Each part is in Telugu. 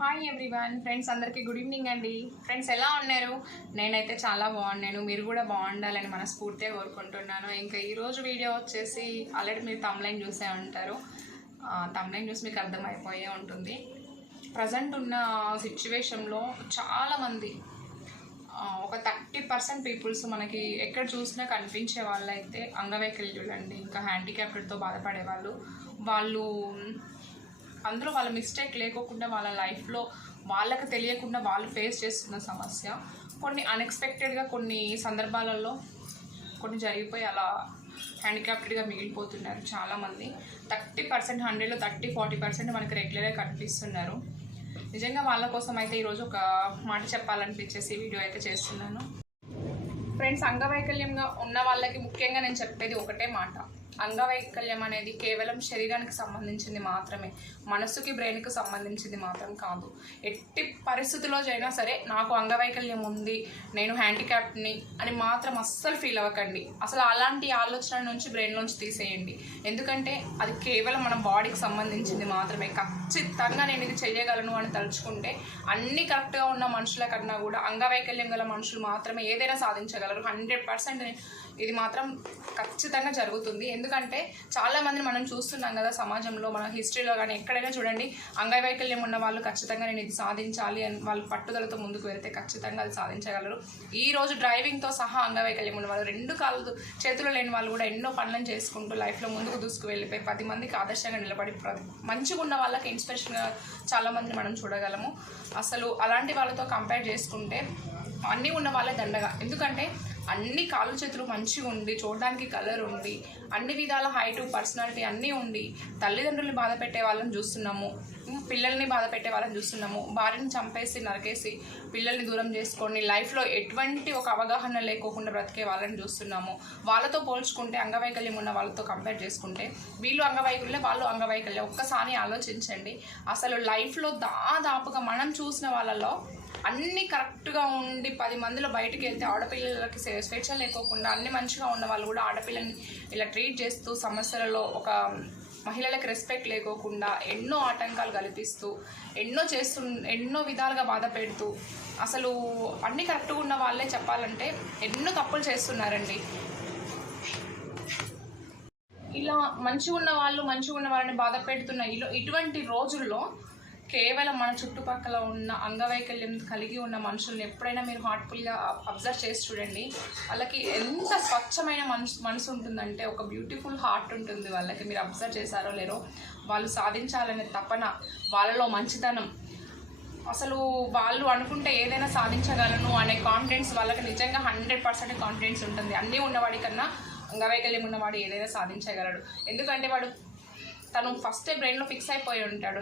హాయ్ ఎవ్రీవన్ ఫ్రెండ్స్, అందరికీ గుడ్ ఈవినింగ్ అండి. ఫ్రెండ్స్, ఎలా ఉన్నారు? నేనైతే చాలా బాగున్నాను. మీరు కూడా బాగుండాలని మనస్ఫూర్తిగా కోరుకుంటున్నాను. ఇంకా ఈరోజు వీడియో వచ్చేసి ఆల్రెడీ మీరు తమ్లైన్ చూసే ఉంటారు. తమ్లైన్ చూసి మీకు అర్థమైపోయే ఉంటుంది. ప్రజెంట్ ఉన్న సిచ్యువేషన్లో చాలామంది ఒక 30% పీపుల్స్ మనకి ఎక్కడ చూసినా కనిపించే వాళ్ళైతే అంగవైకల్యులండి. ఇంకా హ్యాండిక్యాప్డ్తో బాధపడే వాళ్ళు అందులో వాళ్ళ మిస్టేక్ లేకోకుండా వాళ్ళ లైఫ్లో వాళ్ళకి తెలియకుండా వాళ్ళు ఫేస్ చేస్తున్న సమస్య కొన్ని అన్ఎక్స్పెక్టెడ్గా కొన్ని సందర్భాలలో కొన్ని జరిగిపోయి అలా హ్యాండిక్యాప్డ్గా మిగిలిపోతున్నారు చాలామంది. 30%, 100లో 30-40% మనకి రెగ్యులర్గా కనిపిస్తున్నారు. నిజంగా వాళ్ళ కోసం అయితే ఈరోజు ఒక మాట చెప్పాలనిపించేసి వీడియో అయితే చేస్తున్నాను. ఫ్రెండ్స్, అంగవైకల్యంగా ఉన్న వాళ్ళకి ముఖ్యంగా నేను చెప్పేది ఒకటే మాట. అంగవైకల్యం అనేది కేవలం శరీరానికి సంబంధించింది మాత్రమే, మనసుకి బ్రెయిన్కి సంబంధించింది మాత్రం కాదు. ఎట్టి పరిస్థితుల్లో అయినా సరే నాకు అంగవైకల్యం ఉంది, నేను హ్యాండిక్యాప్డ్ని అని మాత్రం అస్సలు ఫీల్ అవ్వకండి. అసలు అలాంటి ఆలోచన నుంచి బ్రెయిన్లోంచి తీసేయండి. ఎందుకంటే అది కేవలం మన బాడీకి సంబంధించింది మాత్రమే. ఖచ్చితంగా నేను ఇది చేయగలను అని తలుచుకుంటే అన్ని కరెక్ట్గా ఉన్న మనుషుల కన్నా కూడా అంగవైకల్యం గల మనుషులు మాత్రమే ఏదైనా సాధించగలరు. 100% ఇది మాత్రం ఖచ్చితంగా జరుగుతుంది. ఎందుకంటే చాలామందిని మనం చూస్తున్నాం కదా సమాజంలో, మన హిస్టరీలో కానీ ఎక్కడైనా చూడండి, అంగవైకల్యం ఉన్న వాళ్ళు ఖచ్చితంగా నేను ఇది సాధించాలి అని వాళ్ళు పట్టుదలతో ముందుకు వెళ్తే ఖచ్చితంగా అది సాధించగలరు. ఈరోజు డ్రైవింగ్తో సహా అంగవైకల్యం ఉన్న వాళ్ళు, 2 కాళ్ళు చేతులు లేని వాళ్ళు కూడా ఎన్నో పనులను చేసుకుంటూ లైఫ్లో ముందుకు దూసుకు వెళ్ళిపోయి 10 మందికి ఆదర్శంగా నిలబడి మంచిగా ఉన్న వాళ్ళకి ఇన్స్పిరేషన్గా చాలామందిని మనం చూడగలము. అసలు అలాంటి వాళ్ళతో కంపేర్ చేసుకుంటే అన్నీ ఉన్న వాళ్ళే దండగా. ఎందుకంటే అన్ని కాళ్ళు చేతులు మంచిగా ఉండి, చూడడానికి కలర్ ఉండి, అన్ని విధాల హైటు పర్సనాలిటీ అన్నీ ఉండి తల్లిదండ్రుల్ని బాధ పెట్టే వాళ్ళని చూస్తున్నాము, పిల్లల్ని బాధ పెట్టే వాళ్ళని చూస్తున్నాము, భార్యని చంపేసి నరికేసి పిల్లల్ని దూరం చేసుకొని లైఫ్లో ఎటువంటి ఒక అవగాహన లేకోకుండా బ్రతికే వాళ్ళని చూస్తున్నాము. వాళ్ళతో పోల్చుకుంటే, అంగవైకల్యం ఉన్న వాళ్ళతో కంపేర్ చేసుకుంటే వీళ్ళు అంగవైకల్యం, వాళ్ళు అంగవైకల్యం. ఒక్కసారి ఆలోచించండి. అసలు లైఫ్లో దాదాపుగా మనం చూసిన వాళ్ళలో అన్నీ కరెక్ట్గా ఉండి 10 మందిలో బయటకు వెళ్తే ఆడపిల్లలకి స్వేచ్ఛ లేకోకుండా అన్ని మంచిగా ఉన్న వాళ్ళు కూడా ఆడపిల్లని ఇలా ట్రీట్ చేస్తూ, సమస్యలలో ఒక మహిళలకు రెస్పెక్ట్ లేకోకుండా ఎన్నో ఆటంకాలు కల్పిస్తూ ఎన్నో విధాలుగా బాధ పెడుతూ, అసలు అన్ని కరెక్ట్గా ఉన్న వాళ్ళే చెప్పాలంటే ఎన్నో తప్పులు చేస్తున్నారండి. ఇలా మంచిగా ఉన్న వాళ్ళని బాధ పెడుతున్న ఇటువంటి రోజుల్లో కేవలం మన చుట్టుపక్కల ఉన్న అంగవైకల్యం కలిగి ఉన్న మనుషుల్ని ఎప్పుడైనా మీరు హార్ట్ఫుల్గా అబ్జర్వ్ చేసి చూడండి. వాళ్ళకి ఎంత స్వచ్ఛమైన మనసు ఉంటుందంటే, ఒక బ్యూటిఫుల్ హార్ట్ ఉంటుంది వాళ్ళకి. మీరు అబ్జర్వ్ చేశారో లేరో, వాళ్ళు సాధించాలనే తపన, వాళ్ళలో మంచితనం, అసలు వాళ్ళు అనుకుంటే ఏదైనా సాధించగలను అనే కాన్ఫిడెన్స్ వాళ్ళకి నిజంగా 100% కాన్ఫిడెన్స్ ఉంటుంది. అన్నీ ఉన్నవాడి కన్నా అంగవైకల్యం ఉన్నవాడు ఏదైనా సాధించగలడు. ఎందుకంటే తను ఫస్టే బ్రెయిన్లో ఫిక్స్ అయిపోయి ఉంటాడు,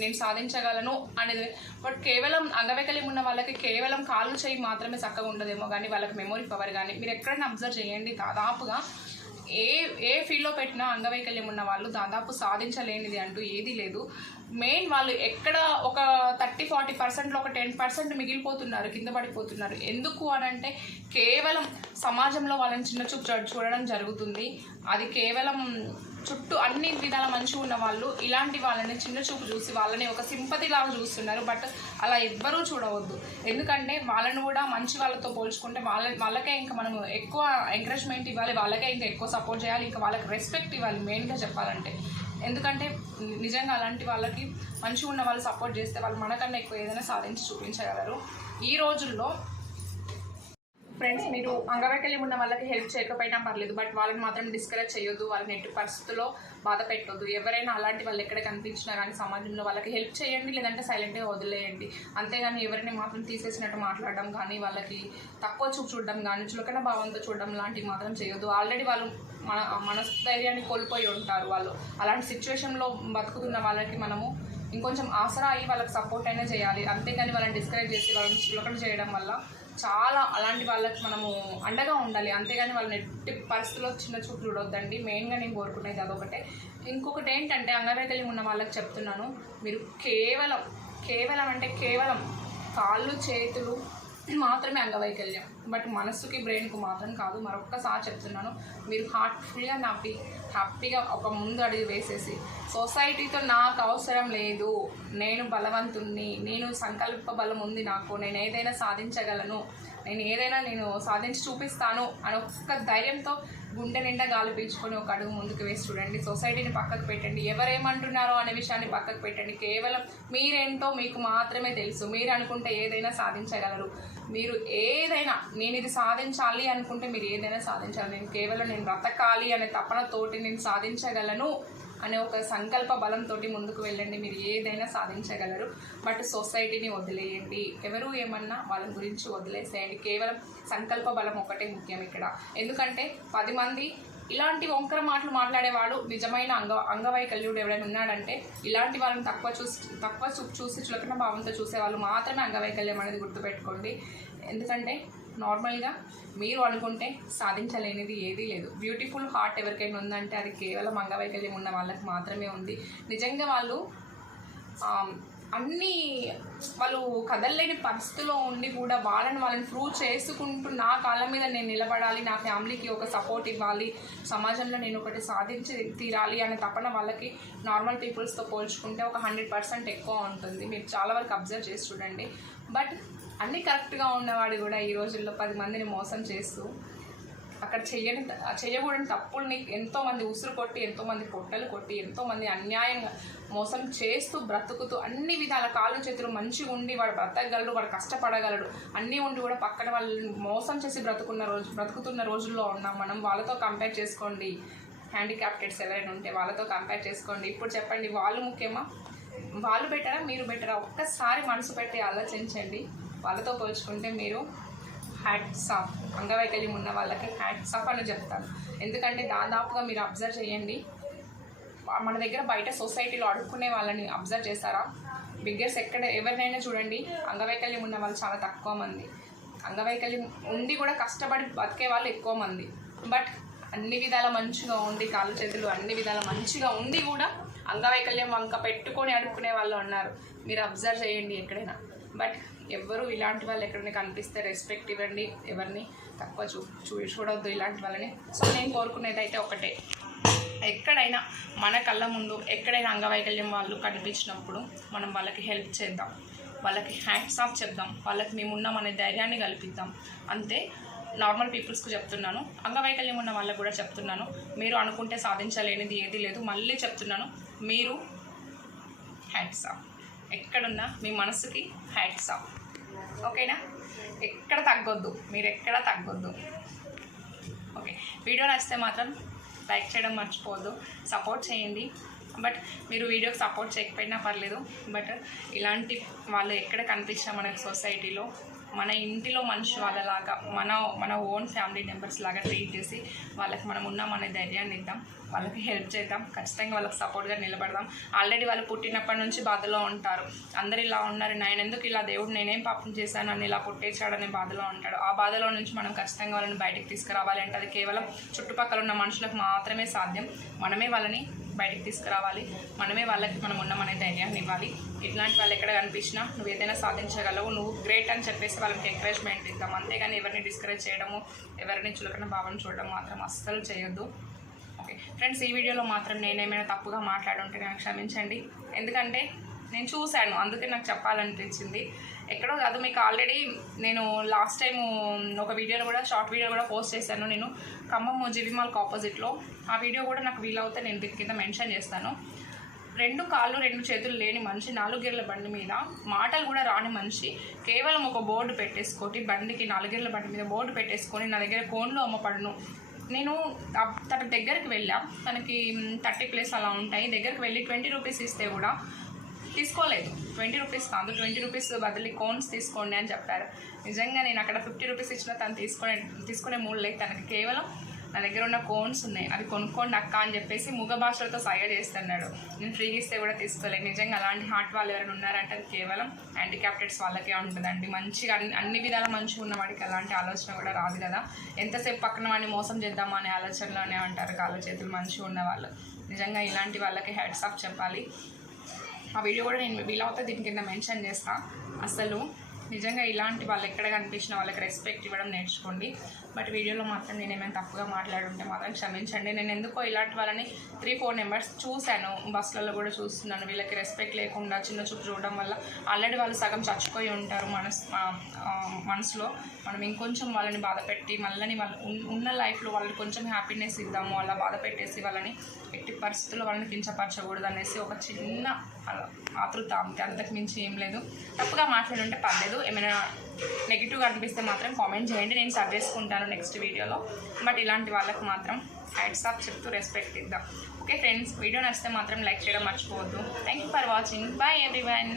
నేను సాధించగలను అనేది. బట్ కేవలం అంగవైకల్యం ఉన్న వాళ్ళకి కేవలం కాళ్ళు చేయి మాత్రమే చక్కగా ఉండదేమో కానీ వాళ్ళకి మెమొరీ పవర్ కానీ మీరు ఎక్కడైనా అబ్జర్వ్ చేయండి, దాదాపుగా ఏ ఫీల్డ్లో పెట్టినా అంగవైకల్యం ఉన్న వాళ్ళు దాదాపు సాధించలేనిది అంటూ ఏదీ లేదు. మెయిన్ వాళ్ళు ఎక్కడ ఒక 30-40%లో ఒక 10% మిగిలిపోతున్నారు, కింద పడిపోతున్నారు. ఎందుకు అనంటే కేవలం సమాజంలో వాళ్ళని చిన్న చూపు చూడడం జరుగుతుంది. అది కేవలం చుట్టూ అన్ని విధాల మంచిగా ఉన్న వాళ్ళు ఇలాంటి వాళ్ళని చిన్న చూపు చూసి వాళ్ళని ఒక సింపతి లాగా చూస్తున్నారు. బట్ అలా ఎవ్వరూ చూడవద్దు. ఎందుకంటే వాళ్ళని కూడా మంచి వాళ్ళతో పోల్చుకుంటే వాళ్ళకే ఇంకా మనం ఎక్కువ ఎంకరేజ్మెంట్ ఇవ్వాలి, వాళ్ళకే ఇంకా ఎక్కువ సపోర్ట్ చేయాలి, ఇంకా వాళ్ళకి రెస్పెక్ట్ ఇవ్వాలి మెయిన్గా చెప్పాలంటే. ఎందుకంటే నిజంగా అలాంటి వాళ్ళకి మంచిగా ఉన్న వాళ్ళు సపోర్ట్ చేస్తే వాళ్ళు మనకన్నా ఎక్కువ ఏదైనా సాధించి చూపించగలరు ఈ రోజుల్లో. ఫ్రెండ్స్, మీరు అంగవైకల్యం ఉన్న వాళ్ళకి హెల్ప్ చేయకపోయినా పర్లేదు, బట్ వాళ్ళని మాత్రం డిస్కరేజ్ చేయొద్దు, వాళ్ళని ఎట్టి పరిస్థితుల్లో బాధ పెట్టొద్దు. ఎవరైనా అలాంటి వాళ్ళు ఎక్కడ కనిపించినా కానీ సమాజంలో వాళ్ళకి హెల్ప్ చేయండి, లేదంటే సైలెంట్గా వదిలేయండి. అంతేగాని ఎవరిని మాత్రం తీసేసినట్టు మాట్లాడడం కానీ, వాళ్ళకి తక్కువ చూపు చూడడం కానీ, చులకన భావంతో చూడడం లాంటివి మాత్రం చేయొద్దు. ఆల్రెడీ వాళ్ళు మనస్థైర్యాన్ని కోల్పోయి ఉంటారు. వాళ్ళు అలాంటి సిచ్యువేషన్లో బతుకుతున్న వాళ్ళకి మనము ఇంకొంచెం ఆసరా అయ్యి వాళ్ళకి సపోర్ట్ అయినా చేయాలి. అంతేగాని వాళ్ళని డిస్కరేజ్ చేసి వాళ్ళని చులకన చేయడం వల్ల చాలా అలాంటి వాళ్ళకి మనము అండగా ఉండాలి. అంతేగాని వాళ్ళని ఎట్టి పరిస్థితుల్లో చిన్న చూపు చూడొద్దండి. మెయిన్గా నేను కోరుకునేది అదొకటే. ఇంకొకటి ఏంటంటే, అంగవైకల్యం ఉన్న వాళ్ళకి చెప్తున్నాను, మీరు కేవలం కాళ్ళు చేతులు మాత్రమే అంగవైకల్యం. బట్ మనస్సుకి బ్రెయిన్కు మాత్రం కాదు. మరొక్కసారి చెప్తున్నాను, మీరు హార్ట్ఫుల్గా హ్యాపీగా ఒక ముందు అడుగు వేసేసి సొసైటీతో నాకు అవసరం లేదు, నేను బలవంతుణ్ణి, నేను సంకల్ప బలం ఉంది నాకు, నేను ఏదైనా సాధించగలను, నేను సాధించి చూపిస్తాను అని ఒక్క ధైర్యంతో గుండె నిండా గాలి పీల్చుకొని ఒక అడుగు ముందుకు వేసి చూడండి. సొసైటీని పక్కకు పెట్టండి, ఎవరేమంటున్నారో అనే విషయాన్ని పక్కకు పెట్టండి. కేవలం మీరేంటో మీకు మాత్రమే తెలుసు. మీరు అనుకుంటే ఏదైనా సాధించగలరు. మీరు ఏదైనా, నేను ఇది సాధించాలి అనుకుంటే మీరు ఏదైనా సాధించాలి. నేను బ్రతకాలి అనే తపనతోటి నేను సాధించగలను అనే ఒక సంకల్ప బలంతో ముందుకు వెళ్ళండి. మీరు ఏదైనా సాధించగలరు. బట్ సొసైటీని వదిలేయండి. ఎవరు ఏమన్నా వాళ్ళ గురించి వదిలేసేయండి. కేవలం సంకల్ప బలం ఒకటే ముఖ్యం ఇక్కడ. ఎందుకంటే 10 మంది ఇలాంటి వంకర మాటలు మాట్లాడేవాడు నిజమైన అంగవైకల్యుడు ఎవరైనా ఉన్నాడంటే ఇలాంటి వాళ్ళని తక్కువ చూసి చులకన భావంతో చూసేవాళ్ళు మాత్రమే అంగవైకల్యం అనేది గుర్తుపెట్టుకోండి. ఎందుకంటే నార్మల్గా మీరు అనుకుంటే సాధించలేనిది ఏదీ లేదు. బ్యూటిఫుల్ హార్ట్ ఎవరికైనా ఉందంటే అది కేవలం అంగవైకల్యం ఉన్న వాళ్ళకి మాత్రమే ఉంది. నిజంగా వాళ్ళు వాళ్ళు కదలలేని పరిస్థితిలో ఉండి కూడా వాళ్ళని ప్రూవ్ చేసుకుంటూ నా కాళ్ళ మీద నేను నిలబడాలి, నా ఫ్యామిలీకి ఒక సపోర్ట్ ఇవ్వాలి, సమాజంలో నేను ఒకటి సాధించి తీరాలి అనే తపన వాళ్ళకి నార్మల్ పీపుల్స్తో పోల్చుకుంటే ఒక 100% ఎక్కువ ఉంటుంది. మీరు చాలా వరకు అబ్జర్వ్ చేసి చూడండి. బట్ అన్నీ కరెక్ట్గా ఉన్నవాడు కూడా ఈ రోజుల్లో 10 మందిని మోసం చేస్తూ అక్కడ చేయకూడని తప్పుల్ని ఎంతోమంది ఉసురు కొట్టి, ఎంతోమంది పొట్టలు కొట్టి, ఎంతోమంది అన్యాయంగా మోసం చేస్తూ బ్రతుకుతూ అన్ని విధాల కాళ్ళు చేతులు మంచిగా ఉండి వాడు బ్రతకగలడు, వాడు కష్టపడగలడు, అన్నీ ఉండి కూడా పక్కన వాళ్ళని మోసం చేసి బ్రతుకుతున్న రోజుల్లో ఉన్నాం మనం. వాళ్ళతో కంపేర్ చేసుకోండి. హ్యాండిక్యాప్టెడ్స్ ఎవరైనా ఉంటే వాళ్ళతో కంపేర్ చేసుకోండి. ఇప్పుడు చెప్పండి, వాళ్ళు ముఖ్యమా, వాళ్ళు బెటరా, మీరు బెటరా? ఒక్కసారి మనసు పెట్టి ఆలోచించండి. వాళ్ళతో పోల్చుకుంటే మీరు హ్యాట్స్ ఆఫ్. అంగవైకల్యం ఉన్న వాళ్ళకి హ్యాట్స్ ఆఫ్ అని చెప్తాను. ఎందుకంటే దాదాపుగా మీరు అబ్జర్వ్ చేయండి, మన దగ్గర బయట సొసైటీలో అడుక్కునే వాళ్ళని అబ్జర్వ్ చేస్తారా? బిగ్గర్స్ ఎవరినైనా చూడండి, అంగవైకల్యం ఉన్న వాళ్ళు చాలా తక్కువ మంది. అంగవైకల్యం ఉండి కూడా కష్టపడి బతికే వాళ్ళు ఎక్కువ మంది. బట్ అన్ని విధాల మంచిగా ఉండి, కాళ్ళు చేతులు అన్ని విధాల మంచిగా ఉండి కూడా అంగవైకల్యం వంక పెట్టుకొని అడుక్కునే వాళ్ళు ఉన్నారు. మీరు అబ్జర్వ్ చేయండి ఎక్కడైనా. బట్ ఎవ్వరు ఇలాంటి వాళ్ళు ఎక్కడైనా కనిపిస్తే రెస్పెక్ట్ ఇవ్వండి, ఎవరిని తక్కువ చూడవద్దు ఇలాంటి వాళ్ళని. సో నేను కోరుకునేది అయితే ఒకటే, ఎక్కడైనా మన కళ్ళ ముందు ఎక్కడైనా అంగవైకల్యం వాళ్ళు కనిపించినప్పుడు మనం వాళ్ళకి హెల్ప్ చేద్దాం, వాళ్ళకి హ్యాట్స్ ఆఫ్ చెప్దాం, వాళ్ళకి మేము ఉన్నామనే ధైర్యాన్ని కల్పిద్దాం. అంతే. నార్మల్ పీపుల్స్కి చెప్తున్నాను, అంగవైకల్యం ఉన్న వాళ్ళకు కూడా చెప్తున్నాను, మీరు అనుకుంటే సాధించలేనిది ఏదీ లేదు. మళ్ళీ చెప్తున్నాను, మీరు హ్యాట్స్ ఆఫ్. ఎక్కడున్నా మీ మనసుకి హ్యాట్స్ ఆఫ్. ఓకేనా? ఎక్కడ తగ్గొద్దు, మీరు ఎక్కడ తగ్గొద్దు. ఓకే, వీడియో నచ్చితే మాత్రం లైక్ చేయడం మర్చిపోవద్దు, సపోర్ట్ చేయండి. బట్ మీరు వీడియోకి సపోర్ట్ చేయకపోయినా పర్లేదు. బట్ ఇలాంటి వాళ్ళు ఎక్కడ కనిపించినా మనకు సొసైటీలో మన ఇంటిలో మనిషి వాళ్ళలాగా, మన ఓన్ ఫ్యామిలీ మెంబర్స్ లాగా ట్రీట్ చేసి వాళ్ళకి మనం ఉన్నామనే ధైర్యాన్ని ఇద్దాం, వాళ్ళకి హెల్ప్ చేద్దాం, ఖచ్చితంగా వాళ్ళకి సపోర్ట్గా నిలబడదాం. ఆల్రెడీ వాళ్ళు పుట్టినప్పటి నుంచి బాధలో ఉంటారు. అందరు ఇలా ఉన్నారు, నేను ఎందుకు ఇలా, దేవుడు నేనేం పాపం చేశాను, నన్ను ఇలా పుట్టేశాడనే బాధలో ఉంటాడు. ఆ బాధలో నుంచి మనం ఖచ్చితంగా వాళ్ళని బయటికి తీసుకురావాలి అంటే అది కేవలం చుట్టుపక్కల ఉన్న మనుషులకు మాత్రమే సాధ్యం. మనమే వాళ్ళని బయటికి తీసుకురావాలి, మనమే వాళ్ళకి మనం ఉన్నామనే ధైర్యాన్ని ఇవ్వాలి. ఇట్లాంటి వాళ్ళు ఎక్కడ కనిపించినా నువ్వు ఏదైనా సాధించగలవు, నువ్వు గ్రేట్ అని చెప్పేసి వాళ్ళకి ఎంకరేజ్మెంట్ ఇద్దాం. అంతేగాని ఎవరిని డిస్కరేజ్ చేయడము, ఎవరిని చులకన భావం చూడడం మాత్రం అస్సలు చేయొద్దు. ఓకే ఫ్రెండ్స్, ఈ వీడియోలో మాత్రం నేనేమైనా తప్పుగా మాట్లాడుంటే నాకు క్షమించండి. ఎందుకంటే నేను చూశాను, అందుకే నాకు చెప్పాలనిపించింది. ఎక్కడో కాదు, మీకు ఆల్రెడీ నేను లాస్ట్ టైం ఒక వీడియోలో కూడా, షార్ట్ వీడియో కూడా పోస్ట్ చేశాను నేను, ఖమ్మం జీవిమాల్కి ఆపోజిట్లో. ఆ వీడియో కూడా నాకు వీలవుతే నేను దీని కింద మెన్షన్ చేస్తాను. 2 కాళ్ళు 2 చేతులు లేని మనిషి, 4 గేర్ల బండి మీద, మాటలు కూడా రాని మనిషి, కేవలం ఒక బోర్డు పెట్టేసుకొని, బండికి 4 గేర్ల బండి మీద బోర్డు పెట్టేసుకొని నా దగ్గర కోన్లు అమ్మపడును. నేను తన దగ్గరికి వెళ్ళా, తనకి 30+ అలా ఉంటాయి. దగ్గరికి వెళ్ళి 20 రూపీస్ ఇస్తే కూడా తీసుకోలేదు. 20 రూపీస్ కాదు, 20 రూపీస్ బదిలీ కోన్స్ తీసుకోండి అని చెప్పారు. నిజంగా నేను అక్కడ 50 రూపీస్ ఇచ్చినా తను తీసుకునే మూడు లేదు. తనకి కేవలం నా దగ్గర ఉన్న కోన్స్ ఉన్నాయి, అవి కొనుక్కోండి అక్క అని చెప్పేసి మూగ భాషలతో సహాయ చేస్తున్నాడు. నేను ఫ్రీగా ఇస్తే కూడా తీసుకోలేదు. నిజంగా అలాంటి హార్ట్ వాళ్ళు ఎవరైనా ఉన్నారంటే అది కేవలం హ్యాండిక్యాప్టెడ్స్ వాళ్ళకే ఉంటుందండి. మంచిగా అన్ని విధాల మంచిగా ఉన్న వాడికి అలాంటి ఆలోచన కూడా రాదు కదా. ఎంతసేపు పక్కన వాడిని మోసం చేద్దామా అనే ఆలోచనలోనే ఉంటారు కాళ్ళు చేతులు మంచిగా ఉన్న వాళ్ళు. నిజంగా ఇలాంటి వాళ్ళకి హ్యాట్స్ ఆఫ్ చెప్పాలి. ఆ వీడియో కూడా నేను వీలవుతే దీని కింద మెన్షన్ చేస్తాను. అసలు నిజంగా ఇలాంటి వాళ్ళు ఎక్కడ కనిపించిన వాళ్ళకి రెస్పెక్ట్ ఇవ్వడం నేర్చుకోండి. బట్ వీడియోలో మాత్రం నేను ఏమైనా తప్పుగా మాట్లాడుంటే మాత్రం క్షమించండి. నేను ఎందుకో ఇలాంటి వాళ్ళని 3-4 మెంబర్స్ చూశాను, బస్సులలో కూడా చూస్తున్నాను. వీళ్ళకి రెస్పెక్ట్ లేకుండా చిన్న చూపు చూడడం వల్ల ఆల్రెడీ వాళ్ళు సగం చచ్చిపోయి ఉంటారు మనసులో. మనం ఇంకొంచెం వాళ్ళని బాధ పెట్టి మళ్ళీ వాళ్ళు ఉన్న లైఫ్లో వాళ్ళకి కొంచెం హ్యాపీనెస్ ఇద్దాము, అలా బాధ పెట్టేసి వాళ్ళని ఎట్టి పరిస్థితుల్లో వాళ్ళని కించపరచకూడదు అనేసి ఒక చిన్న ఆతృత, అంతే, అంతకు మించి ఏం లేదు. తప్పుగా మాట్లాడుంటే పర్లేదు, ఏమైనా నెగిటివ్గా అనిపిస్తే మాత్రం కామెంట్ చేయండి, నేను సర్వ్ చేసుకుంటాను నెక్స్ట్ వీడియోలో. బట్ ఇలాంటి వాళ్ళకి మాత్రం హ్యాట్స్ ఆఫ్ చెప్తూ రెస్పెక్ట్ ఇద్దాం. ఓకే ఫ్రెండ్స్, వీడియో నచ్చితే మాత్రం లైక్ చేయడం మర్చిపోవద్దు. Thank you for watching. Bye everyone.